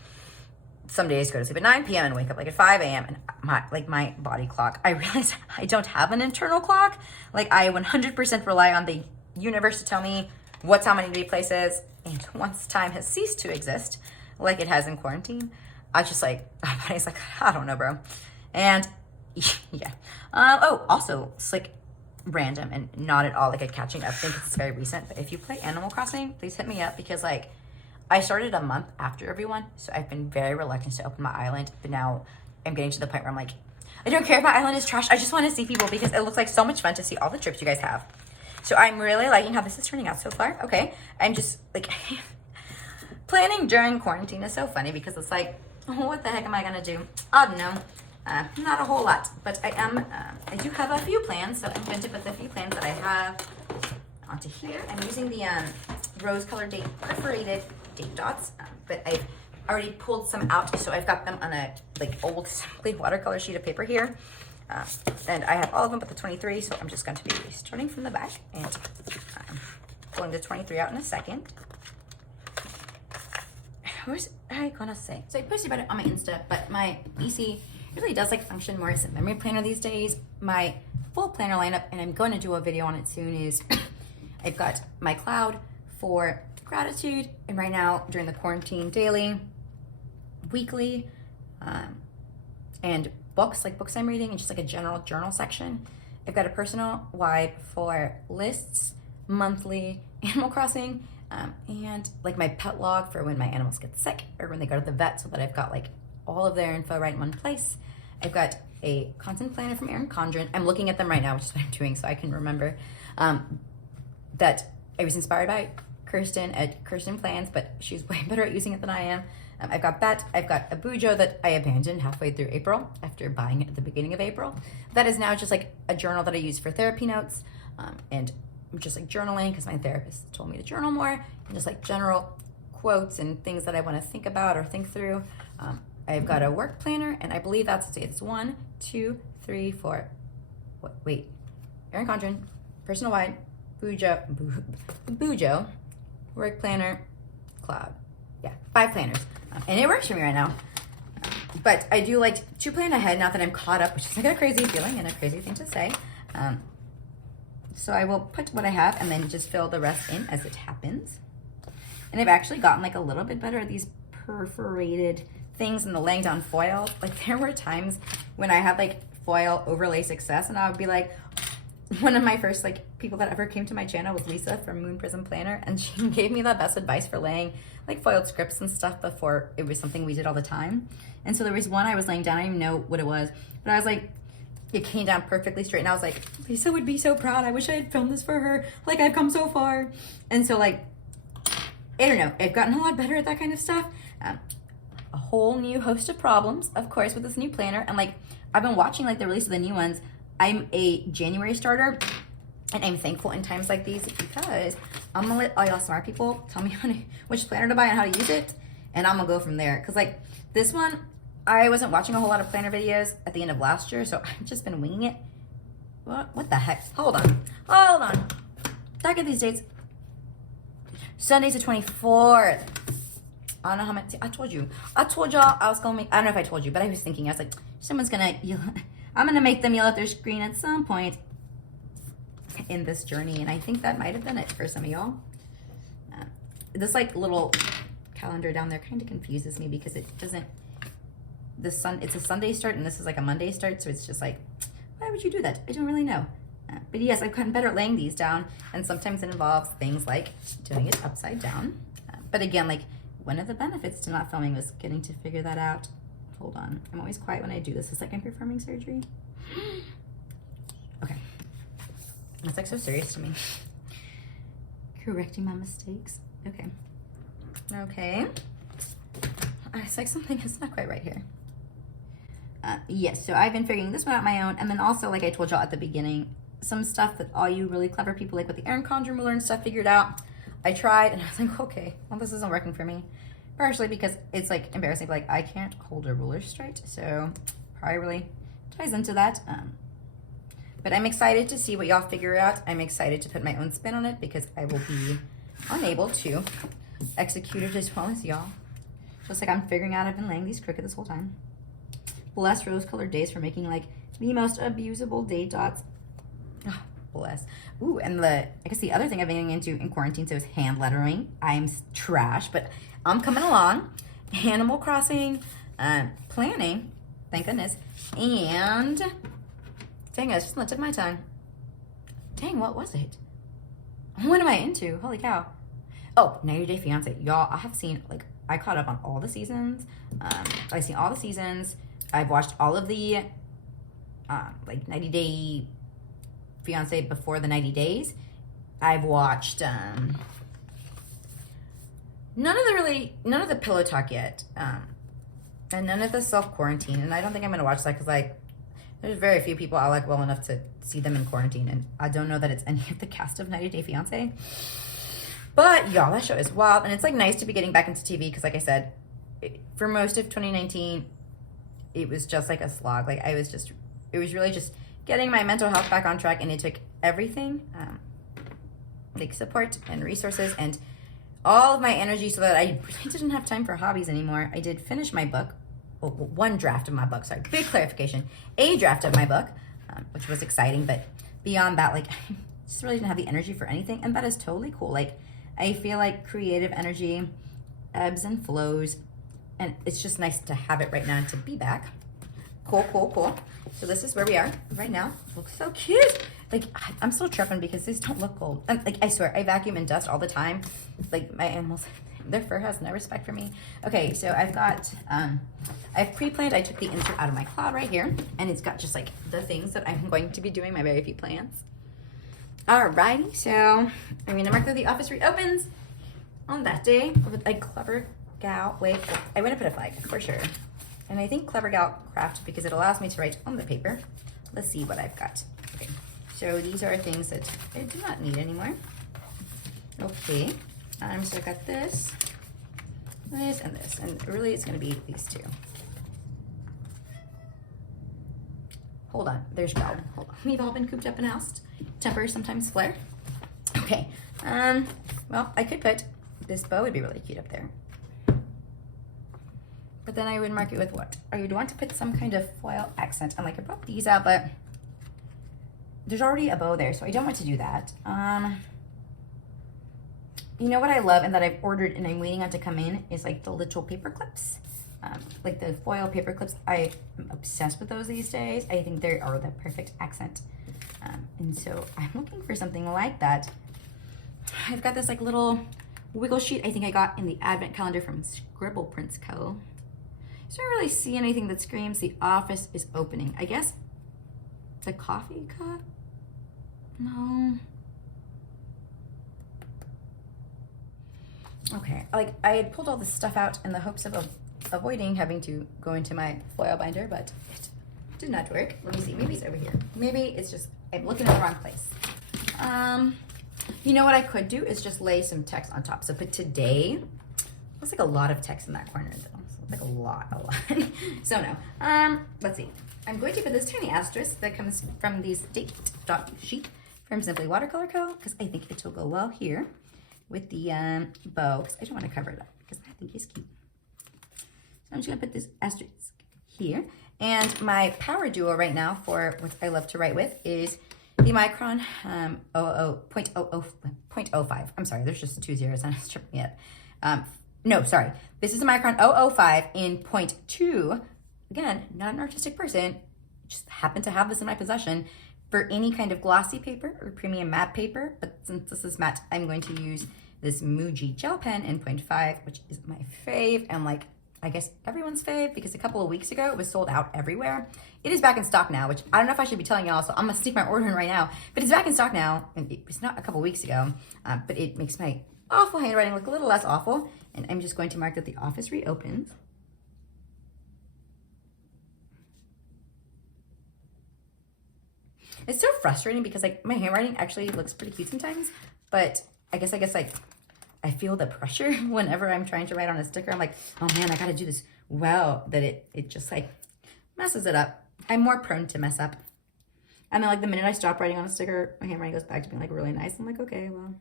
some days go to sleep at 9 p.m. and wake up like at 5 a.m. And my body clock, I realize I don't have an internal clock. Like, I 100% rely on the universe to tell me what time I need to be places. And once time has ceased to exist, like it has in quarantine, I just like, my body's like, I don't know, bro. And yeah. Oh, also, it's like random and not at all like a catching up thing because it's very recent. But if you play Animal Crossing, please hit me up because like I started a month after everyone. So I've been very reluctant to open my island. But now I'm getting to the point where I'm like, I don't care if my island is trash. I just want to see people because it looks like so much fun to see all the trips you guys have. So I'm really liking how this is turning out so far. Okay. I'm just like, planning during quarantine is so funny because it's like, oh, what the heck am I going to do? I don't know. Not a whole lot, but I do have a few plans. So I'm going to put the few plans that I have onto here. I'm using the rose colored date perforated date dots, but I've already pulled some out. So I've got them on a like old simply watercolor sheet of paper here. And I have all of them but the 23, so I'm just going to be starting from the back and pulling the 23 out in a second. What was I gonna say? So I posted about it on my Insta, but my EC really does like function more as a memory planner these days. My full planner lineup, and I'm going to do a video on it soon, is I've got my cloud for gratitude, and right now during the quarantine, daily, weekly, and books, like books I'm reading, and just like a general journal section. I've got a personal wide for lists, monthly, Animal Crossing, and like my pet log for when my animals get sick or when they go to the vet, so that I've got like all of their info right in one place. I've got a content planner from Erin Condren. I'm looking at them right now, which is what I'm doing so I can remember that I was inspired by Kirsten at Kirsten Plans, but she's way better at using it than I am. I've got that. I've got a Bujo that I abandoned halfway through April after buying it at the beginning of April. That is now just like a journal that I use for therapy notes, and just like journaling because my therapist told me to journal more, and just like general quotes and things that I want to think about or think through. I've got a work planner, and I believe it's 1, 2, 3, 4. Wait, Erin Condren, personal wide, Bujo, work planner, cloud. Yeah, 5 planners. And it works for me right now. But I do like to plan ahead now that I'm caught up, which is like a crazy feeling and a crazy thing to say. So I will put what I have and then just fill the rest in as it happens. And I've actually gotten like a little bit better at these perforated things and the laying down foil. Like there were times when I had like foil overlay success and I would be like, one of my first like people that ever came to my channel was Lisa from Moon Prism Planner, and she gave me the best advice for laying like foiled scripts and stuff before it was something we did all the time. And so there was one I was laying down, I don't even know what it was, but I was like, it came down perfectly straight, and I was like, Lisa would be so proud. I wish I had filmed this for her. Like, I've come so far. And so like, I don't know, I've gotten a lot better at that kind of stuff. A whole new host of problems, of course, with this new planner. And like, I've been watching like the release of the new ones. I'm a January starter, and I'm thankful in times like these because I'm gonna let all y'all smart people tell me which planner to buy and how to use it, and I'm gonna go from there. Cause like this one, I wasn't watching a whole lot of planner videos at the end of last year, so I've just been winging it. What the heck? Hold on. Back at these dates. Sunday's the 24th. I don't know how many. I told y'all I was gonna make. I don't know if I told you, but I was thinking. I was like, someone's gonna yell. I'm gonna make them yell at their screen at some point in this journey, and I think that might have been it for some of y'all. This like little calendar down there kind of confuses me because it doesn't. It's a Sunday start, and this is like a Monday start, so it's just like, why would you do that? I don't really know. But yes, I've gotten better at laying these down, and sometimes it involves things like doing it upside down. But again, like one of the benefits to not filming was getting to figure that out. Hold on, I'm always quiet when I do this. It's like I'm performing surgery. Okay, That's like so serious to me. Correcting my mistakes. Okay. Okay. It's like something is not quite right here. Yes, so I've been figuring this one out my own. And then also, like I told y'all at the beginning, some stuff that all you really clever people like with the Erin Condren ruler and stuff figured out. I tried and I was like, okay, well, this isn't working for me. Partially because it's like embarrassing, but like I can't hold a ruler straight. So probably really ties into that. But I'm excited to see what y'all figure out. I'm excited to put my own spin on it because I will be unable to execute it as well as y'all. Just like I'm figuring out, I've been laying these crooked this whole time. Bless rose-colored Daze for making like the most abusable date dots. Oh, bless. Ooh, and I guess the other thing I've been getting into in quarantine, so is hand lettering. I'm trash, but I'm coming along. Animal Crossing, planning, thank goodness, and dang, it's just on the tip of my tongue. Dang, what was it? What am I into? Holy cow. Oh, 90 Day Fiance. Y'all, I have seen, like, I caught up on all the seasons. I've seen all the seasons. I've watched all of the, like, 90 Day Fiance before the 90 days. I've watched, none of the pillow talk yet. And none of the self-quarantine. And I don't think I'm going to watch that because, like, there's very few people I like well enough to see them in quarantine. And I don't know that it's any of the cast of 90 Day Fiance. But, y'all, that show is wild. And it's, like, nice to be getting back into TV because, like I said, for most of 2019, it was just, like, a slog. Like, it was really just getting my mental health back on track. And it took everything, like, support and resources and all of my energy so that I really didn't have time for hobbies anymore. I did finish my book. Well, one draft of my book, sorry, big clarification. A draft of my book, which was exciting, but beyond that, like, I just really didn't have the energy for anything, and that is totally cool. Like, I feel like creative energy ebbs and flows, and it's just nice to have it right now to be back. Cool, cool, cool. So this is where we are right now. Looks so cute. Like, I'm still tripping because these don't look gold. And, like, I swear, I vacuum and dust all the time. Like, my animals, their fur has no respect for me. Okay, so I've got, I've pre-planned. I took the insert out of my cloud right here, and it's got just, like, the things that I'm going to be doing, my very few plans. Alrighty, so I'm going to mark that the office reopens on that day with a Clever Gal. Wait, I want to put a flag for sure. And I think Clever Gal Craft because it allows me to write on the paper. Let's see what I've got. Okay, so these are things that I do not need anymore. Okay, so I got this, and this, and really it's going to be these two. Hold on, there's Val. Hold on, we've all been cooped up in a house. Tempers sometimes flare. Okay, well, I could put this bow would be really cute up there. But then I would mark it with what? I would want to put some kind of foil accent. And like I brought these out, but there's already a bow there, so I don't want to do that. You know what I love and that I've ordered and I'm waiting on to come in is like the little paper clips. Like the foil paper clips. I am obsessed with those these days. I think they are the perfect accent. And so I'm looking for something like that. I've got this like little wiggle sheet I think I got in the advent calendar from Scribble Prints Co. So I don't really see anything that screams the office is opening. I guess the coffee cup? No. Okay, like I had pulled all this stuff out in the hopes of avoiding having to go into my foil binder, but it did not work. Let me see, maybe it's over here. Maybe it's just, I'm looking in the wrong place. You know what I could do is just lay some text on top. So put today, looks like a lot of text in that corner though. Like a lot. So no, let's see. I'm going to put this tiny asterisk that comes from these date dot sheet from Simply Watercolor Co. because I think it will go well here with the bow because I don't want to cover it up because I think it's cute. So I'm just gonna put this asterisk here. And my power duo right now for what I love to write with is the Micron 0.05. I'm sorry, there's just 2 zeros and it's tripping me up. No, sorry. This is a Micron 005 in 0.2. Again, not an artistic person. Just happen to have this in my possession for any kind of glossy paper or premium matte paper. But since this is matte, I'm going to use this Muji gel pen in 0.5, which is my fave. And like, I guess everyone's fave, because a couple of weeks ago it was sold out everywhere. It is back in stock now, which I don't know if I should be telling y'all, so I'm gonna sneak my order in right now. But it's back in stock now, and it's not a couple weeks ago, but it makes my awful handwriting look a little less awful. And I'm just going to mark that the office reopens. It's so frustrating because like my handwriting actually looks pretty cute sometimes, but I guess like I feel the pressure whenever I'm trying to write on a sticker. I'm like, oh man, I gotta do this well, that it just like messes it up. I'm more prone to mess up. And then like the minute I stop writing on a sticker, my handwriting goes back to being like really nice. I'm like, okay, well,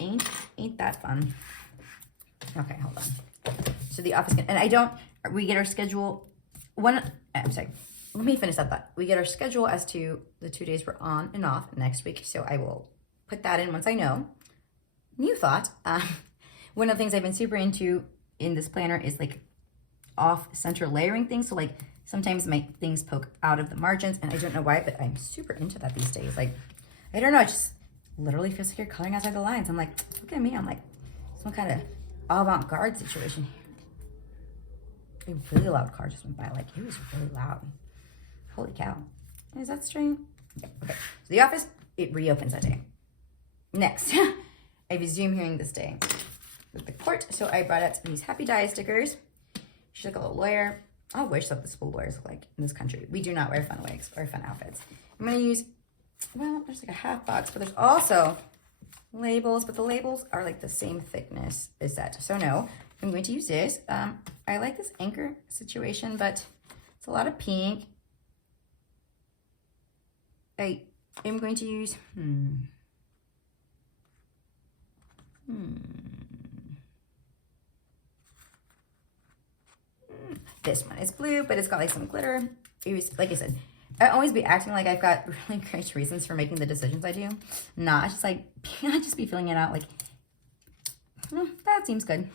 ain't that fun. Okay, hold on. So the office, and we get our schedule, I'm sorry, let me finish that thought. We get our schedule as to the 2 days we're on and off next week. So I will put that in once I know. New thought. One of the things I've been super into in this planner is like off-center layering things. So like sometimes my things poke out of the margins, and I don't know why, but I'm super into that these days. Like, I don't know, it just literally feels like you're coloring outside the lines. I'm like, look at me. I'm like some kind of avant-garde situation here. A really loud car just went by. Like, it was really loud. Holy cow. Is that string? Yeah, okay. So the office, it reopens that day. Next, I have a Zoom hearing this day with the court. So I brought out these Happy Daya stickers. She's like a little lawyer. I wish that the school lawyers look like in this country. We do not wear fun wigs or fun outfits. I'm going to use, well, there's like a half box, but there's also labels, but the labels are like the same thickness as that. So no, I'm going to use this. I like this anchor situation, but it's a lot of pink. I am going to use, this one is blue, but it's got like some glitter. It was, like I said, I always be acting like I've got really great reasons for making the decisions I do. Nah, it's just like, I just be feeling it out like, that seems good.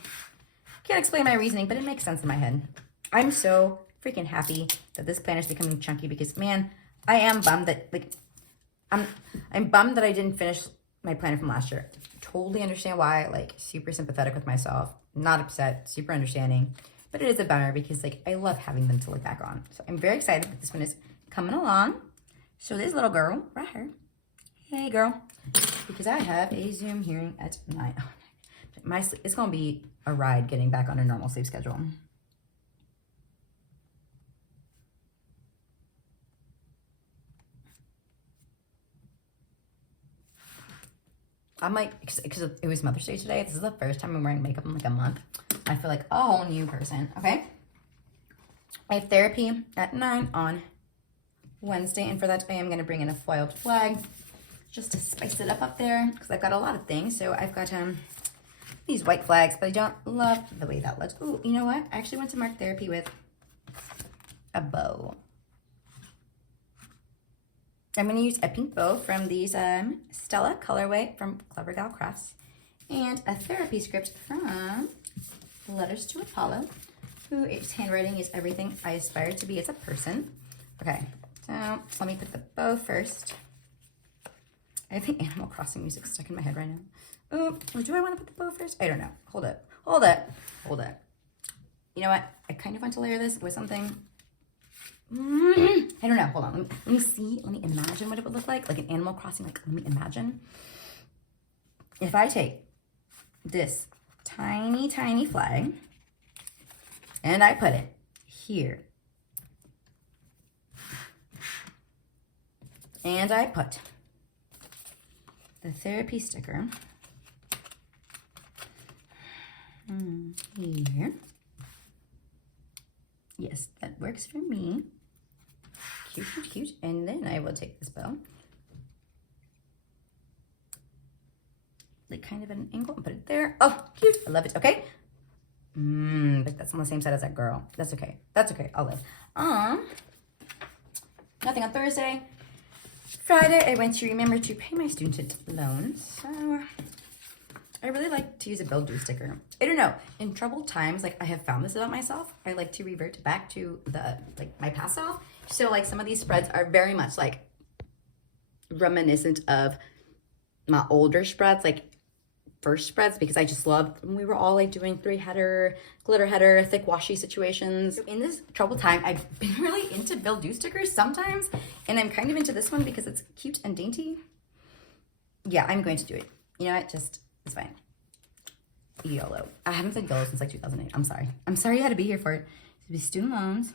Can't explain my reasoning, but it makes sense in my head. I'm so freaking happy that this planner is becoming chunky because, man, I am bummed that, like, I'm bummed that I didn't finish my planner from last year. Totally understand why, like, super sympathetic with myself. Not upset, super understanding. But it is a bummer because, like, I love having them to look back on. So I'm very excited that this one is coming along. So this little girl right here, hey girl, because I have a Zoom hearing at 9. Oh, it's gonna be a ride getting back on a normal sleep schedule. I'm like, because it was Mother's Day today. This is the first time I'm wearing makeup in like a month. I feel like a whole new person. Okay. I have therapy at 9 on Wednesday, and for that I am going to bring in a foiled flag just to spice it up there because I've got a lot of things. So I've got these white flags, but I don't love the way that looks. Ooh, you know what? I actually went to mark therapy with a bow. I'm going to use a pink bow from these Stella colorway from Clever Gal Crafts and a therapy script from Letters to Apollo, whose handwriting is everything I aspire to be as a person. Okay, so let me put the bow first. I think Animal Crossing music stuck in my head right now. Oh, do I want to put the bow first? I don't know. Hold it. You know what? I kind of want to layer this with something. I don't know. Hold on. Let me see. Let me imagine what it would look like an Animal Crossing. Like, let me imagine if I take this tiny, tiny flag and I put it here. And I put the therapy sticker here. Yes, that works for me. Cute, cute, cute. And then I will take this bow, like kind of at an angle, and put it there. Oh, cute. I love it. Okay. But that's on the same side as that girl. That's okay. That's okay. I'll live. Nothing on Thursday. Friday, I went to remember to pay my student loans. So I really like to use a Bill Do sticker. I don't know. In troubled times, like I have found this about myself. I like to revert back to my past self. So like some of these spreads are very much like reminiscent of my older spreads. Like first spreads because I just loved when we were all like doing 3-header, glitter header, thick washi situations. So in this troubled time, I've been really into Bill Do stickers sometimes, and I'm kind of into this one because it's cute and dainty. Yeah, I'm going to do it. You know what? Just, it's fine. YOLO. I haven't said YOLO since like 2008. I'm sorry. I'm sorry you had to be here for it. To be student loans.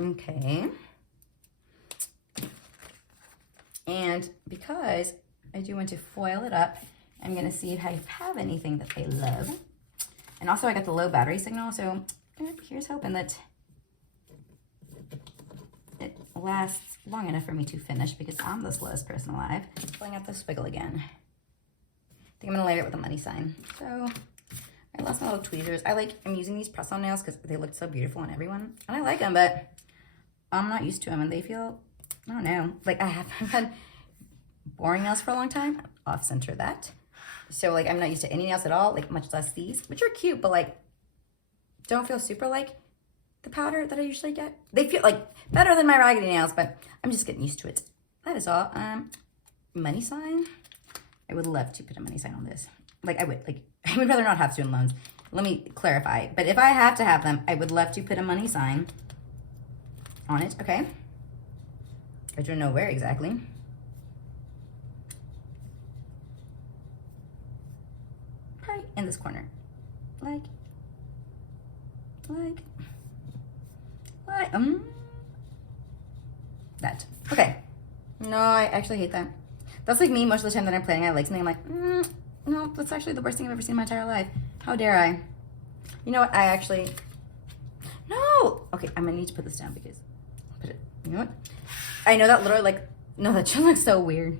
Okay. And because I do want to foil it up, I'm going to see if I have anything that they love. And also I got the low battery signal, so here's hoping that it lasts long enough for me to finish because I'm the slowest person alive. Pulling out the squiggle again. I think I'm going to layer it with a money sign. So I lost my little tweezers. I'm using these press-on nails because they look so beautiful on everyone. And I like them, but I'm not used to them and they feel, I don't know, like I've had boring nails for a long time. Off-center that. So like I'm not used to any nails at all, like much less these, which are cute, but like don't feel super like the powder that I usually get. They feel like better than my raggedy nails, but I'm just getting used to it. That is all. Money sign. I would love to put a money sign on this. I would rather not have student loans. Let me clarify. But if I have to have them, I would love to put a money sign on it, okay? I don't know where exactly. Probably in this corner. That. Okay. No, I actually hate that. That's like me most of the time that I'm planning. I like something. I'm like, no, that's actually the worst thing I've ever seen in my entire life. How dare I? You know what? No. Okay, I'm gonna need to put this down because, you know what? I know that literally no, that just looks so weird.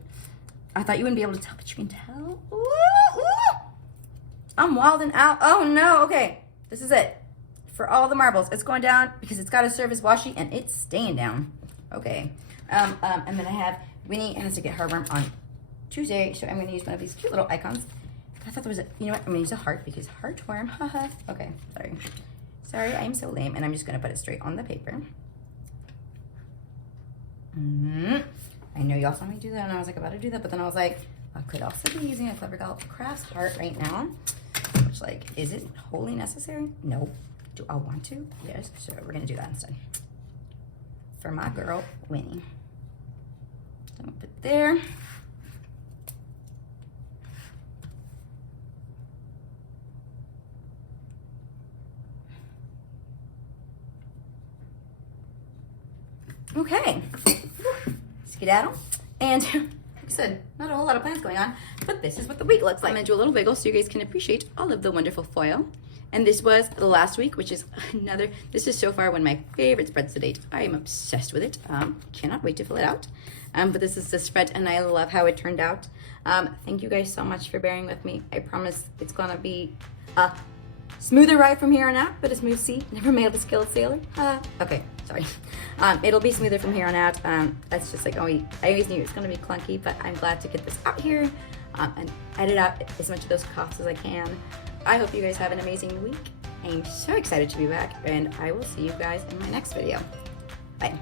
I thought you wouldn't be able to tell, but you can tell. Ooh. I'm wilding out. Oh no. Okay, this is it. For all the marbles, it's going down because it's got to serve as washi and it's staying down. Okay. And then I have Winnie has to get heartworm on Tuesday, so I'm going to use one of these cute little icons. I thought there was you know what? I'm going to use a heart because heartworm. Haha. Okay. Sorry, I'm so lame. And I'm just going to put it straight on the paper. I know y'all saw me do that, and I was like about to do that, but then I was like, I could also be using a Clever Gal Crafts heart right now. Which, is it wholly necessary? No. Do I want to? Yes. So we're going to do that instead. For my girl, Winnie. So I'm going to put there. Okay. Skedaddle. And like I said, not a whole lot of plans going on, but this is what the week looks like. I'm going to do a little wiggle so you guys can appreciate all of the wonderful foil. And this was the last week, which is this is so far one of my favorite spreads to date. I am obsessed with it. Cannot wait to fill it out. But this is the spread, and I love how it turned out. Thank you guys so much for bearing with me. I promise it's going to be a smoother ride from here on out, but a smooth sea. Never made a skilled sailor. Okay, sorry. It'll be smoother from here on out. That's just I always knew it was going to be clunky, but I'm glad to get this out here and edit out as much of those coughs as I can. I hope you guys have an amazing week. I'm so excited to be back, and I will see you guys in my next video. Bye.